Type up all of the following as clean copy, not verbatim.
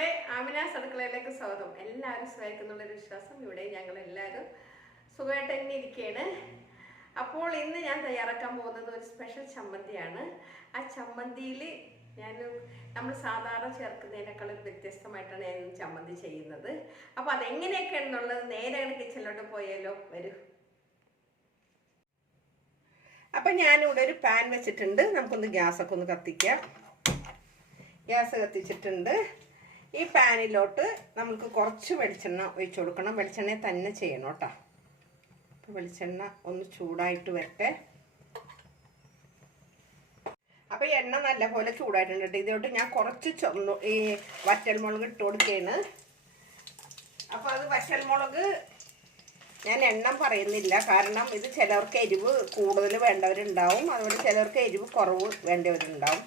നമ്മുടെ ആമിനാസ് അടുക്കളയിലേക്ക് സ്വാഗതം. എല്ലാവരും സുഖമായിരിക്കുന്നുള്ളൊരു വിശ്വാസം. ഇവിടെ ഞങ്ങൾ എല്ലാവരും സുഖമായിട്ട് തന്നെ ഇരിക്കുകയാണ്. അപ്പോൾ ഇന്ന് ഞാൻ തയ്യാറാക്കാൻ പോകുന്നത് ഒരു സ്പെഷ്യൽ ചമ്മന്തിയാണ്. ആ ചമ്മന്തിയിൽ നമ്മൾ സാധാരണ ചേർക്കുന്നതിനേക്കാൾ വ്യത്യസ്തമായിട്ടാണ് ഞാൻ ചമ്മന്തി ചെയ്യുന്നത്. അപ്പോൾ അതെങ്ങനെയൊക്കെയാണെന്നുള്ളത് നേരെ കിച്ചണിലോട്ട് പോയാലോ, വരൂ. അപ്പം ഞാനിവിടെ ഒരു പാൻ വെച്ചിട്ടുണ്ട്. നമുക്കൊന്ന് ഗ്യാസൊക്കെ ഒന്ന് കത്തിക്കാം. ഗ്യാസ് കത്തിച്ചിട്ടുണ്ട്. ഈ പാനിലോട്ട് നമുക്ക് കുറച്ച് വെളിച്ചെണ്ണ ഒഴിച്ചു കൊടുക്കണം. വെളിച്ചെണ്ണ തന്നെ ചെയ്യണം കേട്ടോ. അപ്പോൾ വെളിച്ചെണ്ണ ഒന്ന് ചൂടായിട്ട് വരട്ടെ. അപ്പോൾ എണ്ണ നല്ലപോലെ ചൂടായിട്ടുണ്ട് കേട്ടോ. ഇതിലോട്ട് ഞാൻ കുറച്ച് ഈ വറ്റൽമുളക് ഇട്ട് കൊടുക്കുകയാണ്. അപ്പോൾ അത് വറ്റൽമുളക് ഞാൻ എണ്ണം പറയുന്നില്ല, കാരണം ഇത് ചിലർക്ക് എരിവ് കൂടുതൽ വേണ്ടവരുണ്ടാവും, അതുപോലെ ചിലർക്ക് എരിവ് കുറവ് വേണ്ടവരുണ്ടാവും.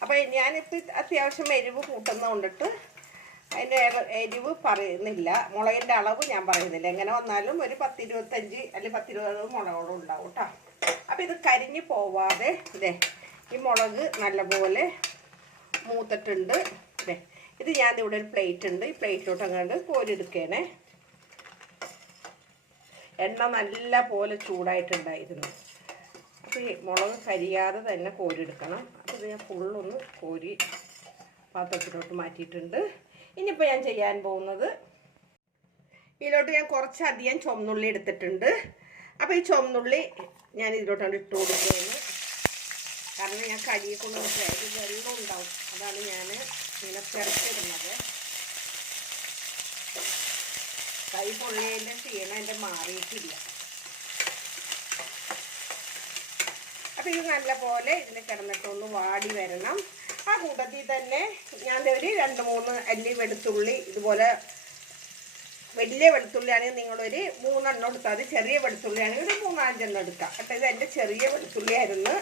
അപ്പോൾ ഞാനിപ്പോൾ അത്യാവശ്യം എരിവ് കൂട്ടുന്നത് കൊണ്ടിട്ട് അതിൻ്റെ എരിവ് പറയുന്നില്ല, മുളകിൻ്റെ അളവ് ഞാൻ പറയുന്നില്ല. എങ്ങനെ വന്നാലും ഒരു 10-25 അല്ലെങ്കിൽ 10-20 മുളകോളം ഉണ്ടാവും കേട്ടോ. അപ്പോൾ ഇത് കരിഞ്ഞ് പോവാതെ ഇതേ ഈ മുളക് നല്ലപോലെ മൂത്തിട്ടുണ്ട്. ഇതേ ഇത് ഞാനിവിടെ ഒരു പ്ലേറ്റ് ഉണ്ട്. ഈ പ്ലേറ്റിലോട്ട് അങ്ങോട്ട് കോരിയെടുക്കണേ. എണ്ണ നല്ല പോലെ ചൂടായിട്ടുണ്ടായിരുന്നു. അപ്പോൾ ഈ മുളക് കരിയാതെ തന്നെ കോരിയെടുക്കണം. അപ്പോൾ ഇത് ഞാൻ ഫുള്ളൊന്ന് കോരി പാത്രത്തിലോട്ട് മാറ്റിയിട്ടുണ്ട്. ഇനിയിപ്പോൾ ഞാൻ ചെയ്യാൻ പോകുന്നത്, ഇതിലോട്ട് ഞാൻ കുറച്ചധികം ചുവന്നുള്ളി എടുത്തിട്ടുണ്ട്. അപ്പോൾ ഈ ചുവന്നുള്ളി ഞാൻ ഇതിലോട്ടാണ് ഇട്ട് കൊടുക്കുന്നത്. കാരണം ഞാൻ കരിയെ കൊണ്ട് ഇത് വെള്ളം ഉണ്ടാവും, അതാണ് ഞാൻ ഇങ്ങനെ ചേർത്തിടുന്നത്. കൈ പൊള്ളിയതിൻ്റെ ക്ഷീണം എൻ്റെ മാറിയിട്ടില്ല. അപ്പോൾ ഇത് നല്ല പോലെ ഇതിന് കിടന്നിട്ടൊന്ന് വാടി വരണം. ആ കൂട്ടത്തിൽ തന്നെ ഞാൻ ഒരു 2-3 അല്ലി വെളുത്തുള്ളി, ഇതുപോലെ വലിയ വെളുത്തുള്ളിയാണെങ്കിൽ നിങ്ങളൊരു 3 എണ്ണം എടുത്താൽ മതി. ചെറിയ വെളുത്തുള്ളിയാണെങ്കിൽ ഒരു 3-5 എണ്ണം എടുക്കാം കേട്ടോ. ഇത് എൻ്റെ ചെറിയ വെളുത്തുള്ളിയായിരുന്നു.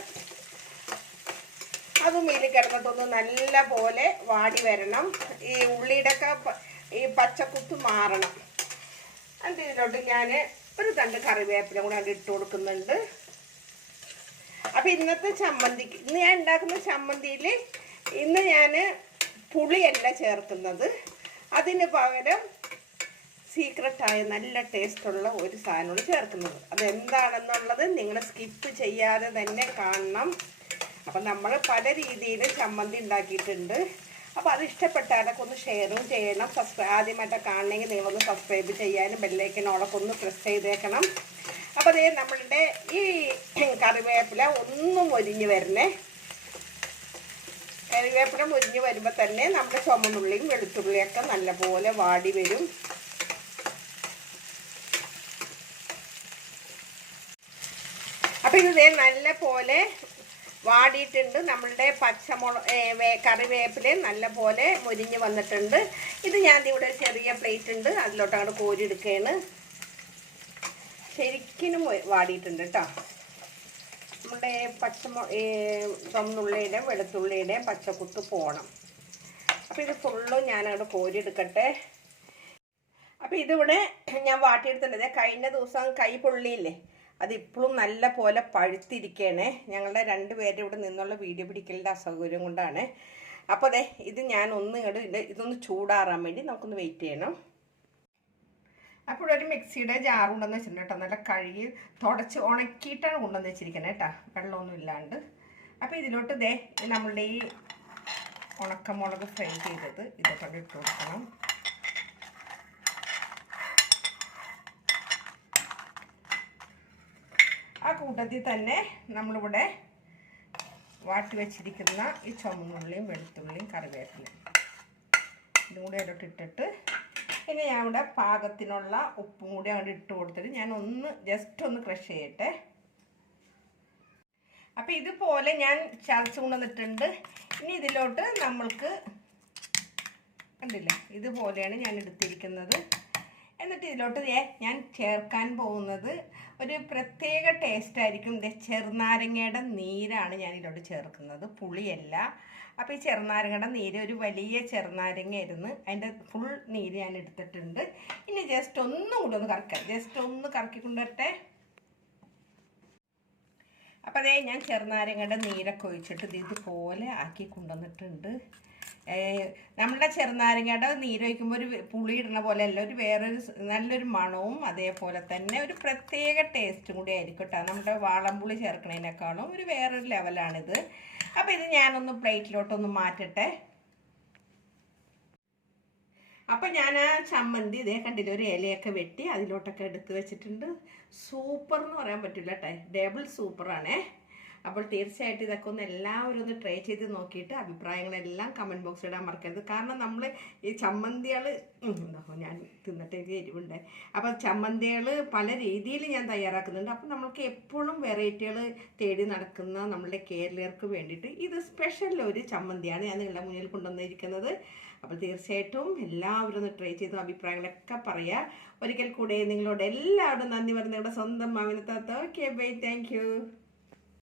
അതും ഇതിൽ കിടന്നിട്ടൊന്ന് നല്ല പോലെ വാടി വരണം. ഈ ഉള്ളിയുടെ ഒക്കെ ഈ പച്ചക്കുത്ത് മാറണം. എന്നിട്ട് ഇതിലോട്ട് ഞാൻ ഒരു 2 കറിവേപ്പില കൂടെ അത് ഇട്ട് കൊടുക്കുന്നുണ്ട്. അപ്പം ഇന്നത്തെ ചമ്മന്തിക്ക്, ഇന്ന് ഞാൻ ഉണ്ടാക്കുന്ന ചമ്മന്തിയിൽ ഇന്ന് ഞാൻ പുളിയല്ല ചേർക്കുന്നത്. അതിന് പകരം സീക്രട്ടായ നല്ല ടേസ്റ്റുള്ള ഒരു സാധനമാണ് ചേർക്കുന്നത്. അതെന്താണെന്നുള്ളത് നിങ്ങൾ സ്കിപ്പ് ചെയ്യാതെ തന്നെ കാണണം. അപ്പം നമ്മൾ പല രീതിയിൽ ചമ്മന്തി ഉണ്ടാക്കിയിട്ടുണ്ട്. അപ്പോൾ അത് ഇഷ്ടപ്പെട്ടാലൊക്കെ ഒന്ന് ഷെയറും ചെയ്യണം. ആദ്യമായിട്ടൊക്കെ കാണണമെങ്കിൽ നിങ്ങളൊന്ന് സബ്സ്ക്രൈബ് ചെയ്യാനും ബെല്ലൈക്കനോളൊക്കെ ഒന്ന് പ്രസ് ചെയ്തേക്കണം. അപ്പോൾ അതേ നമ്മളുടെ ഈ കറിവേപ്പില ഒന്നും മൊരിഞ്ഞ് വരണേ. കറിവേപ്പില മുരിഞ്ഞ് വരുമ്പോൾ തന്നെ നമ്മുടെ ചുമന്നുള്ളിയും വെളുത്തുള്ളിയൊക്കെ നല്ലപോലെ വാടി വരും. അപ്പം ഇത് നല്ല പോലെ വാടിയിട്ടുണ്ട്. നമ്മളുടെ കറിവേപ്പില നല്ല പോലെ മുരിഞ്ഞ് വന്നിട്ടുണ്ട്. ഇത് ഞാൻ ഇവിടെ ചെറിയ പ്ലേറ്റ് ഉണ്ട്, അതിലോട്ട് അങ്ങോട്ട് കോരിയെടുക്കുകയാണ്. ശരിക്കും വാടിയിട്ടുണ്ട് കേട്ടോ. നമ്മുടെ ചുവന്നുള്ളിയുടെയും വെളുത്തുള്ളിയുടെയും പച്ചക്കുത്ത് പോകണം. അപ്പോൾ ഇത് ഫുള്ളും ഞാനങ്ങോട്ട് കോരിയെടുക്കട്ടെ. അപ്പോൾ ഇതിവിടെ ഞാൻ വാട്ടിയെടുത്തിട്ടുണ്ട്. കഴിഞ്ഞ ദിവസം കൈ പൊള്ളിയില്ലേ, അതിപ്പോഴും നല്ല പോലെ പഴുത്തിരിക്കണേ. ഞങ്ങളുടെ 2 പേരുടെ ഇവിടെ നിന്നുള്ള വീഡിയോ പിടിക്കലിൻ്റെ അസൗകര്യം കൊണ്ടാണ്. അപ്പോൾ അതെ ഇത് ഞാൻ ഇതൊന്ന് ചൂടാറാൻ വേണ്ടി നമുക്കൊന്ന് വെയിറ്റ് ചെയ്യണം. അപ്പോൾ ഒരു മിക്സിയുടെ ജാർ കൊണ്ടുവന്ന് വെച്ചിട്ടുണ്ട് കേട്ടോ. നല്ല കഴുകി തുടച്ച് ഉണക്കിയിട്ടാണ് കൊണ്ടുവന്ന് വെച്ചിരിക്കുന്നത് കേട്ടോ, വെള്ളമൊന്നും ഇല്ലാണ്ട്. അപ്പോൾ ഇതിലോട്ട് നമ്മളുടെ ഈ ഉണക്കമുളക് ഫ്രൈ ചെയ്തത് ഇതൊക്കെ ഇട്ട് കൊടുക്കണം. ആ കൂട്ടത്തിൽ തന്നെ നമ്മളിവിടെ വാട്ടി വെച്ചിരിക്കുന്ന ഈ ചുവന്നുള്ളിയും വെളുത്തുള്ളിയും കറിവേപ്പിലയും ഇതും കൂടി അതിലോട്ട് ഇട്ടിട്ട് ഇനി ഞാൻ ഇവിടെ പാകത്തിനുള്ള ഉപ്പും കൂടി അങ്ങോട്ട് ഇട്ട് കൊടുത്തിട്ട് ഞാൻ ജസ്റ്റ് ഒന്ന് ക്രഷ് ചെയ്യട്ടെ. അപ്പോൾ ഇതുപോലെ ഞാൻ ചതച്ച് കൊണ്ടുവന്നിട്ടുണ്ട്. ഇനി ഇതിലോട്ട് നമ്മൾക്ക് കണ്ടില്ലേ, ഇതുപോലെയാണ് ഞാൻ എടുത്തിരിക്കുന്നത്. എന്നിട്ട് ഇതിലോട്ട് ഞാൻ ചേർക്കാൻ പോകുന്നത് ഒരു പ്രത്യേക ടേസ്റ്റായിരിക്കും. ചെറുനാരങ്ങയുടെ നീരാണ് ഞാൻ ഇതിലോട്ട് ചേർക്കുന്നത്, പുളിയല്ല. അപ്പോൾ ഈ ചെറുനാരങ്ങയുടെ നീര് ഒരു വലിയ ചെറുനാരങ്ങ ആയിരുന്നു, അതിൻ്റെ ഫുൾ നീര് ഞാൻ എടുത്തിട്ടുണ്ട്. ഇനി ജസ്റ്റ് ഒന്നും കൂടി ഒന്ന് കറക്കാം, ജസ്റ്റ് ഒന്ന് കറക്കി കൊണ്ടുവരട്ടെ. അപ്പോൾ അതേ ഞാൻ ചെറുനാരങ്ങയുടെ നീരൊക്കെ ഒഴിച്ചിട്ട് ഇതുപോലെ ആക്കി കൊണ്ടുവന്നിട്ടുണ്ട്. നമ്മുടെ ചെറുനാരങ്ങയുടെ നീരൊഴിക്കുമ്പോൾ ഒരു പുളി ഇടുന്ന പോലെ അല്ല, ഒരു വേറൊരു നല്ലൊരു മണവും അതേപോലെ തന്നെ ഒരു പ്രത്യേക ടേസ്റ്റും കൂടി ആയിരിക്കും കേട്ടോ. നമ്മുടെ വാളംപുളി ചേർക്കണതിനേക്കാളും ഒരു വേറൊരു ലെവലാണിത്. അപ്പോൾ ഇത് ഞാനൊന്ന് പ്ലേറ്റിലോട്ടൊന്ന് മാറ്റട്ടെ. അപ്പം ഞാൻ ആ ചമ്മന്തി ഇതേ കണ്ടില്ല, ഒരു ഇലയൊക്കെ വെട്ടി അതിലോട്ടൊക്കെ എടുത്ത് വെച്ചിട്ടുണ്ട്. സൂപ്പർ എന്ന് പറയാൻ പറ്റില്ല കേട്ടോ, ഡബിൾ സൂപ്പറാണേ. അപ്പോൾ തീർച്ചയായിട്ടും ഇതൊക്കെ ഒന്ന് എല്ലാവരും ഒന്ന് ട്രൈ ചെയ്ത് നോക്കിയിട്ട് അഭിപ്രായങ്ങളെല്ലാം കമൻറ്റ് ബോക്സിൽ ഇടാൻ മറക്കരുത്. കാരണം നമ്മൾ ഈ ചമ്മന്തികൾ ഞാൻ തിന്നിട്ട് എരിവുണ്ട്. അപ്പോൾ ചമ്മന്തികൾ പല രീതിയിൽ ഞാൻ തയ്യാറാക്കുന്നുണ്ട്. അപ്പോൾ നമ്മൾക്ക് എപ്പോഴും വെറൈറ്റികൾ തേടി നടക്കുന്ന നമ്മളുടെ കേരളീയർക്ക് വേണ്ടിയിട്ട് ഇത് സ്പെഷ്യൽ ഒരു ചമ്മന്തിയാണ് ഞാൻ നിങ്ങളുടെ മുന്നിൽ കൊണ്ടുവന്നിരിക്കുന്നത്. അപ്പോൾ തീർച്ചയായിട്ടും എല്ലാവരും ഒന്ന് ട്രൈ ചെയ്ത് അഭിപ്രായങ്ങളൊക്കെ പറയുക. ഒരിക്കൽ കൂടെ നിങ്ങളോട് എല്ലാവരും നന്ദി പറഞ്ഞ നിങ്ങളുടെ സ്വന്തം മാമിനത്താത്ത. Okay bye, thank U.